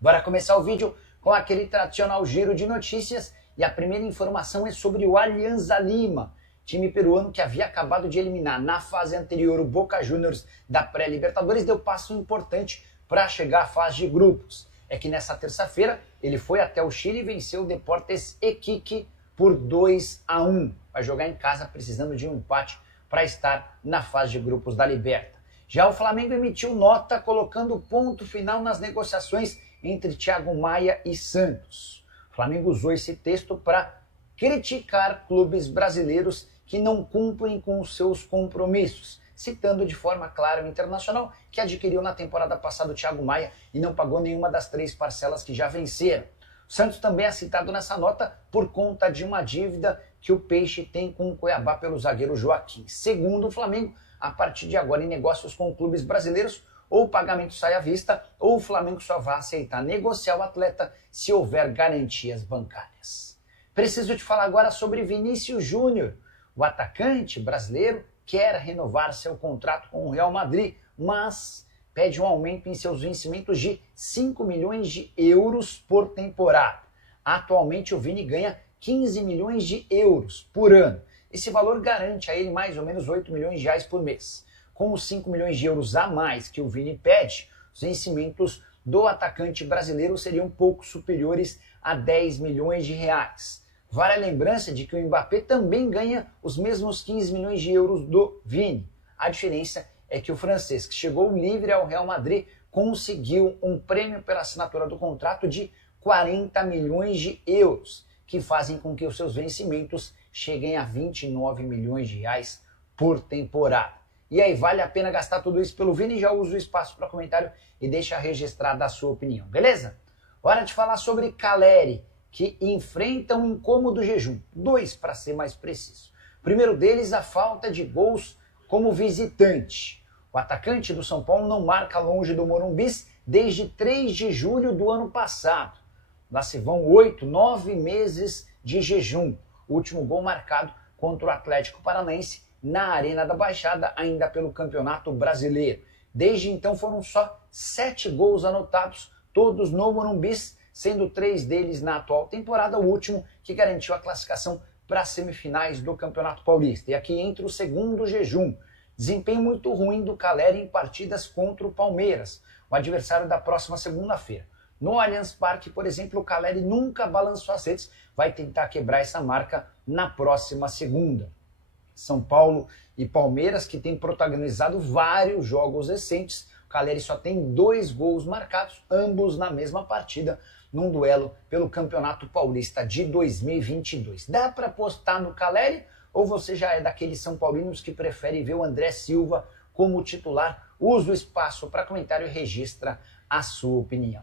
Bora começar o vídeo com aquele tradicional giro de notícias e a primeira informação é sobre o Alianza Lima, time peruano que havia acabado de eliminar na fase anterior o Boca Juniors da pré-Libertadores, deu passo importante para chegar à fase de grupos. É que nessa terça-feira ele foi até o Chile e venceu o Deportes Iquique por 2-1. Vai jogar em casa precisando de um empate para estar na fase de grupos da Liberta. Já o Flamengo emitiu nota colocando ponto final nas negociações entre Thiago Maia e Santos. O Flamengo usou esse texto para criticar clubes brasileiros que não cumprem com os seus compromissos, citando de forma clara o Internacional, que adquiriu na temporada passada o Thiago Maia e não pagou nenhuma das 3 parcelas que já venceram. O Santos também é citado nessa nota por conta de uma dívida que o Peixe tem com o Cuiabá pelo zagueiro Joaquim. Segundo o Flamengo, a partir de agora em negócios com clubes brasileiros, ou o pagamento sai à vista, ou o Flamengo só vai aceitar negociar o atleta se houver garantias bancárias. Preciso te falar agora sobre Vinícius Júnior. O atacante brasileiro quer renovar seu contrato com o Real Madrid, mas pede um aumento em seus vencimentos de 5 milhões de euros por temporada. Atualmente o Vini ganha 15 milhões de euros por ano. Esse valor garante a ele mais ou menos 8 milhões de reais por mês. Com os 5 milhões de euros a mais que o Vini pede, os vencimentos do atacante brasileiro seriam um pouco superiores a 10 milhões de reais. Vale a lembrança de que o Mbappé também ganha os mesmos 15 milhões de euros do Vini. A diferença é que o francês, que chegou livre ao Real Madrid, conseguiu um prêmio pela assinatura do contrato de 40 milhões de euros, que fazem com que os seus vencimentos cheguem a 29 milhões de reais por temporada. E aí, vale a pena gastar tudo isso pelo Vini? Já usa o espaço para comentário e deixa registrada a sua opinião, beleza? Hora de falar sobre Caleri, que enfrenta um incômodo jejum. 2, para ser mais preciso. O primeiro deles, a falta de gols como visitante. O atacante do São Paulo não marca longe do Morumbi desde 3 de julho do ano passado. Lá se vão 8, 9 meses de jejum. O último gol marcado contra o Atlético Paranaense na Arena da Baixada, ainda pelo Campeonato Brasileiro. Desde então foram só 7 gols anotados, todos no Morumbi, sendo 3 deles na atual temporada, o último que garantiu a classificação para as semifinais do Campeonato Paulista. E aqui entra o segundo jejum. Desempenho muito ruim do Caleri em partidas contra o Palmeiras, o adversário da próxima segunda-feira. No Allianz Parque, por exemplo, o Caleri nunca balançou as redes, vai tentar quebrar essa marca na próxima segunda. São Paulo e Palmeiras, que tem protagonizado vários jogos recentes. O Caleri só tem 2 gols marcados, ambos na mesma partida, num duelo pelo Campeonato Paulista de 2022. Dá para apostar no Caleri ou você já é daqueles São Paulinos que prefere ver o André Silva como titular? Usa o espaço para comentário e registra a sua opinião.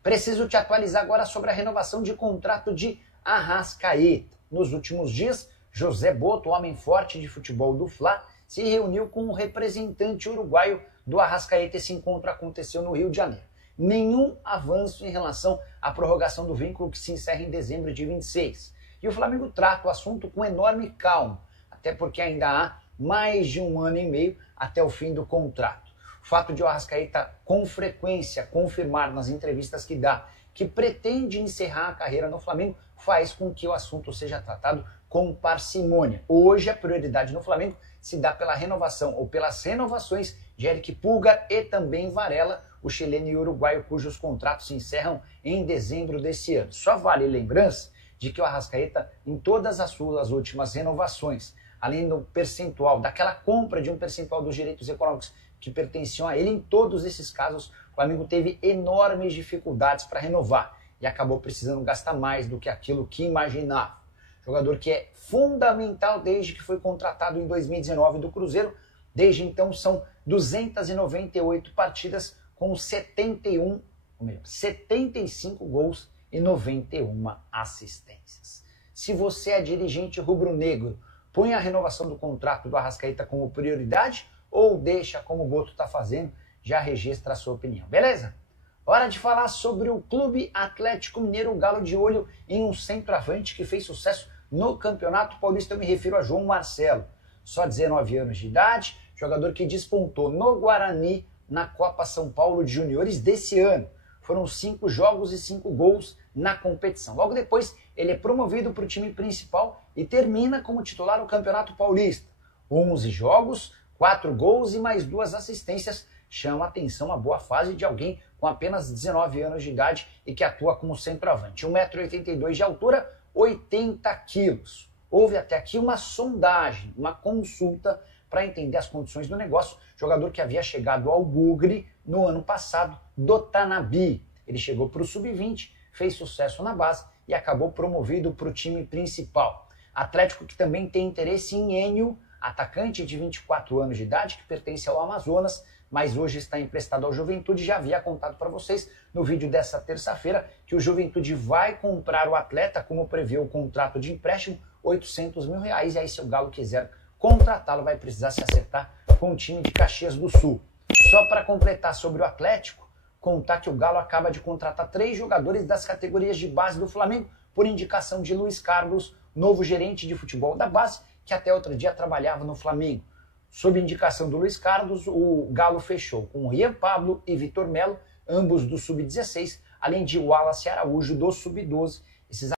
Preciso te atualizar agora sobre a renovação de contrato de Arrascaeta. Nos últimos dias, José Boto, o homem forte de futebol do Fla, se reuniu com o representante uruguaio do Arrascaeta. Esse encontro aconteceu no Rio de Janeiro. Nenhum avanço em relação à prorrogação do vínculo que se encerra em dezembro de 26. E o Flamengo trata o assunto com enorme calma, até porque ainda há mais de 1 ano e meio até o fim do contrato. O fato de o Arrascaeta com frequência confirmar nas entrevistas que dá que pretende encerrar a carreira no Flamengo faz com que o assunto seja tratado com parcimônia. Hoje a prioridade no Flamengo se dá pela renovação ou pelas renovações de Eric Pulgar e também Varela, o chileno e uruguaio cujos contratos se encerram em dezembro desse ano. Só vale lembrança de que o Arrascaeta, em todas as suas últimas renovações, além do percentual, daquela compra de um percentual dos direitos econômicos que pertenciam a ele, em todos esses casos, o Flamengo teve enormes dificuldades para renovar e acabou precisando gastar mais do que aquilo que imaginava. Jogador que é fundamental desde que foi contratado em 2019 do Cruzeiro. Desde então são 298 partidas com 75 gols e 91 assistências. Se você é dirigente rubro-negro, põe a renovação do contrato do Arrascaeta como prioridade ou deixa como o Boto está fazendo, já registra a sua opinião, beleza? Hora de falar sobre o Clube Atlético Mineiro, o Galo de olho em um centroavante que fez sucesso no Campeonato Paulista. Eu me refiro a João Marcelo, só 19 anos de idade, jogador que despontou no Guarani na Copa São Paulo de Juniores desse ano. foram 5 jogos e 5 gols na competição. Logo depois, ele é promovido para o time principal e termina como titular no Campeonato Paulista. 11 jogos, 4 gols e mais 2 assistências. Chama a atenção a boa fase de alguém com apenas 19 anos de idade e que atua como centroavante. 1,82 m de altura, 80 quilos. Houve até aqui uma sondagem, uma consulta para entender as condições do negócio. Jogador que havia chegado ao Bugre no ano passado, do Tanabi. Ele chegou para o Sub-20, fez sucesso na base e acabou promovido para o time principal. Atlético que também tem interesse em Enio, atacante de 24 anos de idade, que pertence ao Amazonas, mas hoje está emprestado ao Juventude. Já havia contado para vocês no vídeo dessa terça-feira que o Juventude vai comprar o atleta, como prevê o contrato de empréstimo, R$800 mil, e aí se o Galo quiser contratá-lo vai precisar se acertar com o time de Caxias do Sul. Só para completar sobre o Atlético, contar que o Galo acaba de contratar 3 jogadores das categorias de base do Flamengo por indicação de Luiz Carlos, novo gerente de futebol da base, que até outro dia trabalhava no Flamengo. Sob indicação do Luiz Carlos, o Galo fechou com Rian Pablo e Vitor Melo, ambos do Sub-16, além de Wallace Araújo do Sub-12. Esses